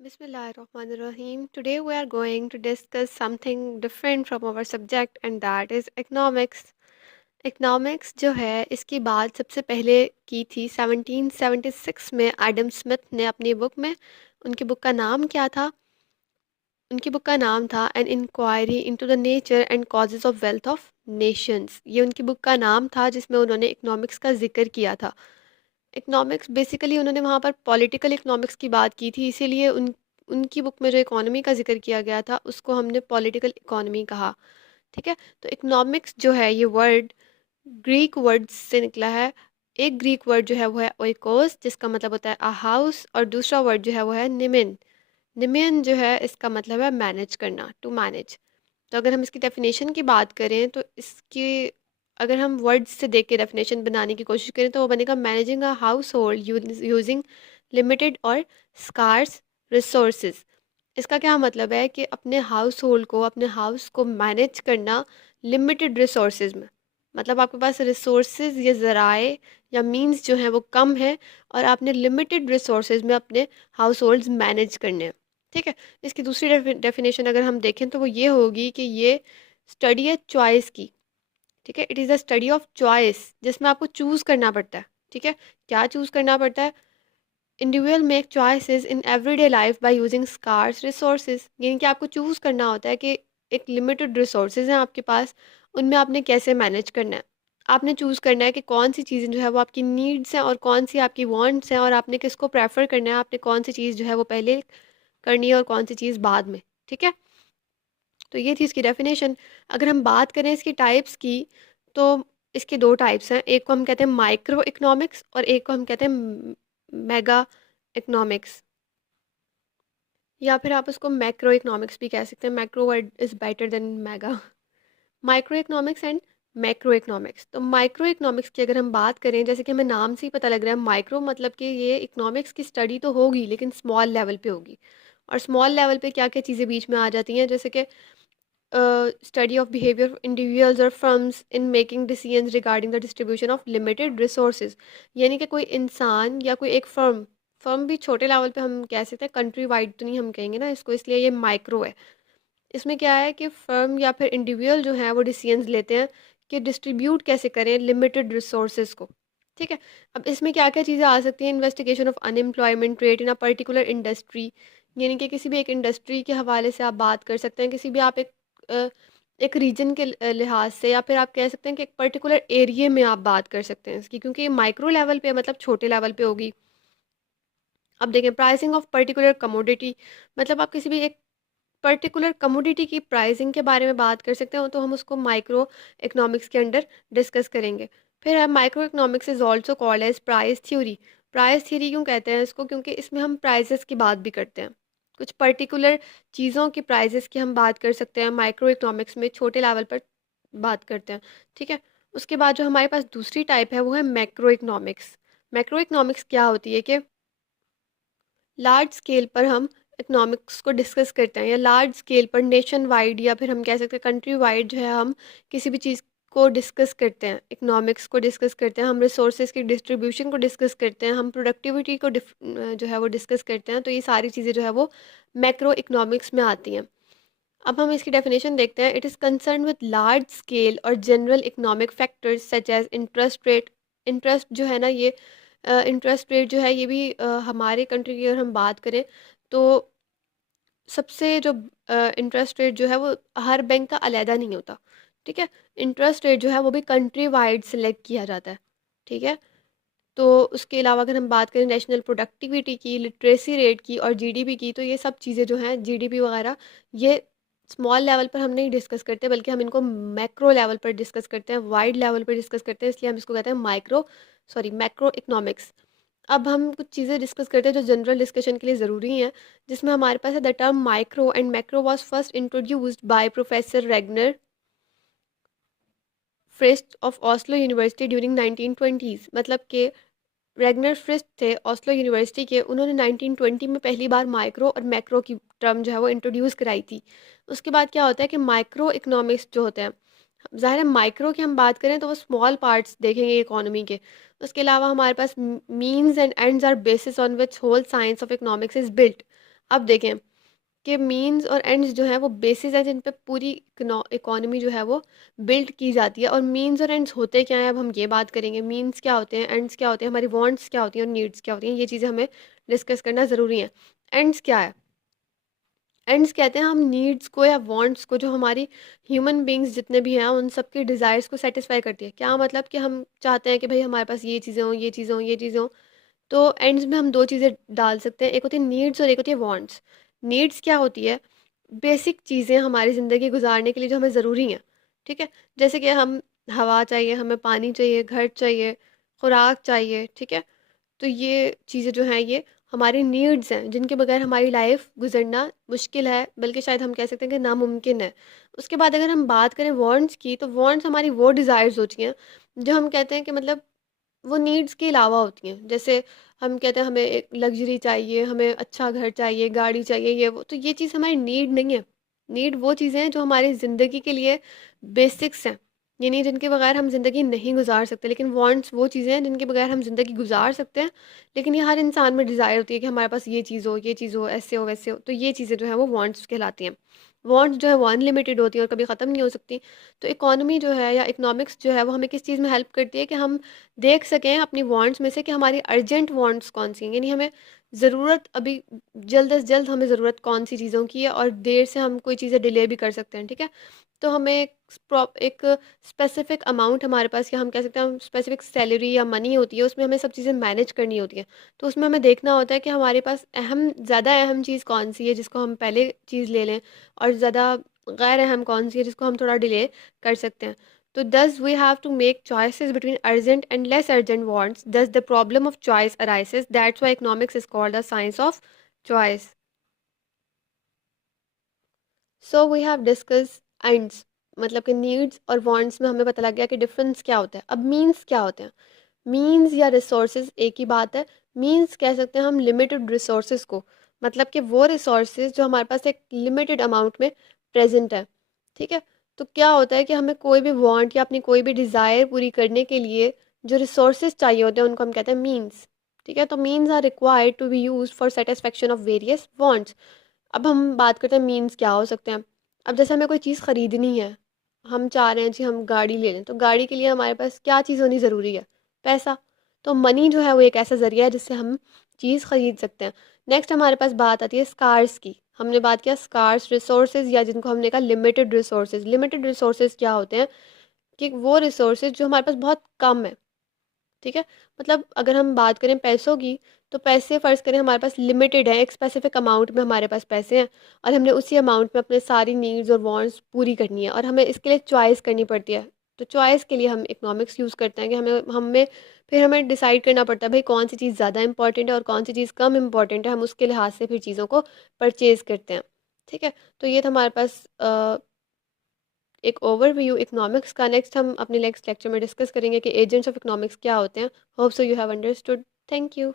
Bismillahirrahmanirrahim. Today we are going to discuss something different from our subject and that is economics. Economics जो है इसकी बात सबसे पहले की थी 1776 में एडम स्मिथ ने अपनी बुक में। उनकी बुक का नाम क्या था? उनकी बुक का नाम था an inquiry into the nature and causes of wealth of nations. ये उनकी बुक का नाम था जिसमें उन्होंने इकोनॉमिक्स का जिक्र किया था। इकोनॉमिक्स बेसिकली उन्होंने वहाँ पर पॉलिटिकल इकोनॉमिक्स की बात की थी, इसीलिए उनकी बुक में जो इकोनॉमी का जिक्र किया गया था उसको हमने पॉलिटिकल इकोनॉमी कहा। ठीक है, तो इकोनॉमिक्स जो है ये वर्ड ग्रीक वर्ड से निकला है। एक ग्रीक वर्ड जो है वो है ओइकोस जिसका मतलब होता है अ हाउस, और दूसरा वर्ड जो है वो है निमिन। निमिन जो है इसका मतलब है मैनेज करना, टू मैनेज। तो अगर हम इसकी डेफिनेशन की बात करें तो इसकी अगर हम वर्ड्स से देख के डेफिनेशन बनाने की कोशिश करें तो वो बनेगा managing a house hold using limited और स्कार्स रिसोर्सेज। इसका क्या मतलब है कि अपने हाउस होल्ड को, अपने हाउस को मैनेज करना लिमिटेड रिसोर्सेज में। मतलब आपके पास रिसोर्सेज या ज़राए या मींस जो हैं वो कम है और आपने लिमिटेड रिसोर्सेज में अपने हाउस होल्ड्स मैनेज करने हैं। ठीक है, इसकी दूसरी डेफिनेशन अगर हम देखें तो वो ये होगी कि ये स्टडी है चॉइस की। ठीक है, it is the study of choice जिसमें आपको चूज़ करना पड़ता है। ठीक है, क्या चूज़ करना पड़ता है? Individual make choices in everyday life by using scarce resources, यानी कि आपको चूज़ करना होता है कि एक लिमिटेड रिसोर्सेज हैं आपके पास, उनमें आपने कैसे मैनेज करना है। आपने चूज़ करना है कि कौन सी चीज़ें जो है वो आपकी नीड्स हैं और कौन सी आपकी वांट्स हैं, और आपने किसको प्रेफर करना है, आपने कौन सी चीज़ जो है वो पहले करनी है और कौन सी चीज़ बाद में। ठीक है, तो ये थी इसकी डेफिनेशन। अगर हम बात करें इसकी टाइप्स की तो इसके दो टाइप्स हैं, एक को हम कहते हैं माइक्रो इकोनॉमिक्स और एक को हम कहते हैं मेगा इकोनॉमिक्स, या फिर आप उसको मैक्रो इकोनॉमिक्स भी कह सकते हैं। Macro word is better than mega. Micro economics and macro economics. तो माइक्रो इकोनॉमिक्स की अगर हम बात करें, जैसे कि हमें नाम से ही पता लग रहा है माइक्रो मतलब कि ये इकोनॉमिक्स की स्टडी तो होगी लेकिन स्मॉल लेवल पे होगी। और स्मॉल लेवल पे क्या क्या चीज़ें बीच में आ जाती हैं, जैसे कि study of behavior of individuals or firms in making decisions regarding the distribution of limited resources। यानी कि कोई इंसान या कोई एक फर्म, फर्म भी छोटे लेवल पे हम कह सकते हैं, कंट्री वाइड तो नहीं हम कहेंगे ना इसको, इसलिए ये माइक्रो है। इसमें क्या है कि फर्म या फिर इंडिविजुअल जो है वो डिसीजंस लेते हैं कि डिस्ट्रीब्यूट कैसे करें लिमिटेड रिसोर्सेज को। ठीक है, अब इसमें क्या क्या चीज़ें आ सकती हैं? Investigation of unemployment rate in a particular industry, यानी कि किसी भी एक इंडस्ट्री के हवाले से आप बात कर सकते हैं, किसी भी आप अ, एक रीजन के लिहाज से, या फिर आप कह सकते हैं कि एक पर्टिकुलर एरिया में आप बात कर सकते हैं इसकी, क्योंकि ये माइक्रो लेवल पे मतलब छोटे लेवल पे होगी। अब देखें प्राइसिंग ऑफ पर्टिकुलर कमोडिटी, मतलब आप किसी भी एक पर्टिकुलर कमोडिटी की प्राइसिंग के बारे में बात कर सकते हो, तो हम उसको माइक्रो इकोनॉमिक्स के अंडर डिस्कस करेंगे। फिर है microeconomics is also called as price theory. Price theory क्यों कहते हैं इसको? क्योंकि इसमें हम प्राइसेस की बात भी करते हैं, कुछ पर्टिकुलर चीज़ों की प्राइसेस की हम बात कर सकते हैं माइक्रो इकोनॉमिक्स में, छोटे लेवल पर बात करते हैं। ठीक है, उसके बाद जो हमारे पास दूसरी टाइप है वो है मैक्रो इकोनॉमिक्स। मैक्रो इकोनॉमिक्स क्या होती है कि लार्ज स्केल पर हम इकोनॉमिक्स को डिस्कस करते हैं, या लार्ज स्केल पर नेशन वाइड या फिर हम कह सकते हैं कंट्री वाइड जो है हम किसी भी चीज़ को डिस्कस करते हैं, इकोनॉमिक्स को डिस्कस करते हैं, हम रिसोर्सेज की डिस्ट्रीब्यूशन को डिस्कस करते हैं, हम प्रोडक्टिविटी को जो है वो डिस्कस करते हैं। तो ये सारी चीज़ें जो है वो मैक्रो इकोनॉमिक्स में आती हैं। अब हम इसकी डेफिनेशन देखते हैं। It is concern with large scale और general economic factors such as interest rate. Interest जो है ना ये इंटरेस्ट रेट जो है ये भी हमारे कंट्री की अगर हम बात करें तो सबसे जो इंटरेस्ट रेट जो है वो हर बैंक का अलहदा नहीं होता। ठीक है, इंटरेस्ट रेट जो है वो भी कंट्री वाइड सेलेक्ट किया जाता है। ठीक है, तो उसके अलावा अगर हम बात करें नेशनल प्रोडक्टिविटी की, लिटरेसी रेट की और जीडीपी की, तो ये सब चीज़ें जो हैं जीडीपी वगैरह, ये स्मॉल लेवल पर हम नहीं डिस्कस करते बल्कि हम इनको मैक्रो लेवल पर डिस्कस करते हैं, वाइड लेवल पर डिस्कस करते हैं, इसलिए हम इसको कहते हैं मैक्रो इकोनॉमिक्स। अब हम कुछ चीज़ें डिस्कस करते हैं जो जनरल डिस्कशन के लिए ज़रूरी हैं, जिसमें हमारे पास है the term micro and macro was first introduced by professor Ragnar Frisch of Oslo university during 1920s। मतलब कि रेगनर फ्रिस्ट थे ऑस्लो यूनिवर्सिटी के, उन्होंने 1920 में पहली बार माइक्रो और मैक्रो की टर्म जो है वो इंट्रोड्यूस कराई थी। उसके बाद क्या होता है कि माइक्रो इकोनॉमिक्स जो होते हैं, ज़ाहिर है माइक्रो की हम बात करें तो वो स्मॉल पार्ट्स देखेंगे इकोनॉमी के। उसके अलावा हमारे पास means and ends are basis on which whole science of economics is built. अब देखें कि मीन्स और एंड्स जो है वो बेसिस है जिन पे पूरी इकोनॉमी जो है वो बिल्ड की जाती है। और मीन्स और एंड्स होते क्या हैं, अब हम ये बात करेंगे। मीन्स क्या होते हैं, एंड्स क्या होते हैं, हमारी वांट्स क्या होती हैं और नीड्स क्या होती हैं, ये चीज़ें हमें डिस्कस करना ज़रूरी है। एंड्स क्या है? एंड्स कहते हैं हम नीड्स को या वांट्स को, जो हमारी ह्यूमन बींग्स जितने भी हैं उन सबके डिज़ायर्स को सेटिस्फाई करती है। क्या मतलब कि हम चाहते हैं कि भाई हमारे पास ये चीज़ें हों, ये चीज़ें हों, ये चीज़ें हों। तो एंड्स में हम दो चीज़ें डाल सकते हैं, एक होती है नीड्स और एक होती है वांट्स। नीड्स क्या होती है? बेसिक चीज़ें हमारी ज़िंदगी गुजारने के लिए जो हमें ज़रूरी हैं, ठीक है? जैसे कि हम हवा चाहिए, हमें पानी चाहिए, घर चाहिए, खुराक चाहिए, ठीक है? तो ये चीज़ें जो हैं ये हमारी नीड्स हैं, जिनके बगैर हमारी लाइफ गुजरना मुश्किल है, बल्कि शायद हम कह सकते हैं कि नामुमकिन है। उसके बाद अगर हम बात करें वांट्स की, तो वांट्स हमारी वो डिज़ायर्स होती हैं जो हम कहते हैं कि मतलब वो नीड्स के अलावा होती हैं। जैसे हम कहते हैं हमें एक लग्जरी चाहिए, हमें अच्छा घर चाहिए, गाड़ी चाहिए, ये वो, तो ये चीज़ हमारी नीड नहीं है। नीड वो चीज़ें हैं जो हमारी ज़िंदगी के लिए बेसिक्स हैं, यानी जिनके बगैर हम ज़िंदगी नहीं गुजार सकते। लेकिन वांट्स वो चीज़ें हैं जिनके बगैर हम ज़िंदगी गुजार सकते हैं, लेकिन ये हर इंसान में डिज़ायर होती है कि हमारे पास ये चीज़ हो, ये चीज़ हो, ऐसे हो, वैसे हो। तो ये चीज़ें जो है वो वांट्स कहलाती हैं। वांट्स जो है वो अनलिमिटेड होती हैं और कभी ख़त्म नहीं हो सकती। तो इकोनॉमी जो है या इकोनॉमिक्स जो है वो हमें किस चीज़ में हेल्प करती है कि हम देख सकें अपनी वांट्स में से कि हमारी अर्जेंट वांट्स कौन सी हैं, यानी हमें ज़रूरत अभी जल्द से जल्द हमें ज़रूरत कौन सी चीज़ों की है और देर से हम कोई चीज़ें डिले भी कर सकते हैं, ठीक है? तो हमें एक स्पेसिफिक अमाउंट हमारे पास, या हम कह सकते हैं हम स्पेसिफिक सैलरी या मनी होती है, उसमें हमें सब चीज़ें मैनेज करनी होती हैं। तो उसमें हमें देखना होता है कि हमारे पास ज़्यादा अहम चीज़ कौन सी है जिसको हम पहले चीज़ ले लें, और ज़्यादा गैर अहम कौन सी है जिसको हम थोड़ा डिले कर सकते हैं। तो thus we have to make choices between urgent and less urgent wants. Thus the problem of choice arises. That's why economics is called the science of choice. So we have discussed ends, मतलब कि needs और wants में हमें पता लग गया कि difference क्या होता है। अब मीन्स क्या होते हैं? मीन्स या रिसोर्सेज एक ही बात है। मीन्स कह सकते हैं हम लिमिटेड रिसोर्सेज को, मतलब कि वो रिसोर्सेज जो हमारे पास एक लिमिटेड अमाउंट में प्रेजेंट है, ठीक है? तो क्या होता है कि हमें कोई भी वांट या अपनी कोई भी डिज़ायर पूरी करने के लिए जो रिसोर्सेज चाहिए होते हैं उनको हम कहते हैं मीन्स, ठीक है? तो means are required to be use for satisfaction of various wants. अब हम बात करते हैं मीन्स क्या हो सकते हैं। अब जैसे हमें कोई चीज़ ख़रीदनी है, हम चाह रहे हैं जी हम गाड़ी ले लें, तो गाड़ी के लिए हमारे पास क्या चीज़ होनी ज़रूरी है? पैसा। तो मनी जो है वो एक ऐसा ज़रिया है जिससे हम चीज़ ख़रीद सकते हैं। नेक्स्ट हमारे पास बात आती है स्कार्स की। हमने बात किया स्कार्स रिसोर्सेज, या जिनको हमने कहा लिमिटेड रिसोर्सेज। लिमिटेड रिसोर्सेज क्या होते हैं कि वो रिसोर्सेज जो हमारे पास बहुत कम है, ठीक है? मतलब अगर हम बात करें पैसों की, तो पैसे फ़र्ज़ करें हमारे पास लिमिटेड है, एक स्पेसिफ़िक अमाउंट में हमारे पास पैसे हैं, और हमने उसी अमाउंट में अपने सारी नीड्स और वांट्स पूरी करनी है, और हमें इसके लिए चॉइस करनी पड़ती है। तो चॉइस के लिए हम इकोनॉमिक्स यूज़ करते हैं कि हमें डिसाइड करना पड़ता है भाई कौन सी चीज़ ज़्यादा इंपॉर्टेंट है और कौन सी चीज़ कम इंपॉर्टेंट है, हम उसके लिहाज से फिर चीज़ों को परचेज़ करते हैं, ठीक है? तो ये था हमारे पास एक ओवरव्यू इकोनॉमिक्स का। नेक्स्ट हम अपने नेक्स्ट लेक्चर में डिस्कस करेंगे कि एजेंट्स ऑफ इकोनॉमिक्स क्या होते हैं। Hope so you have understood. Thank you.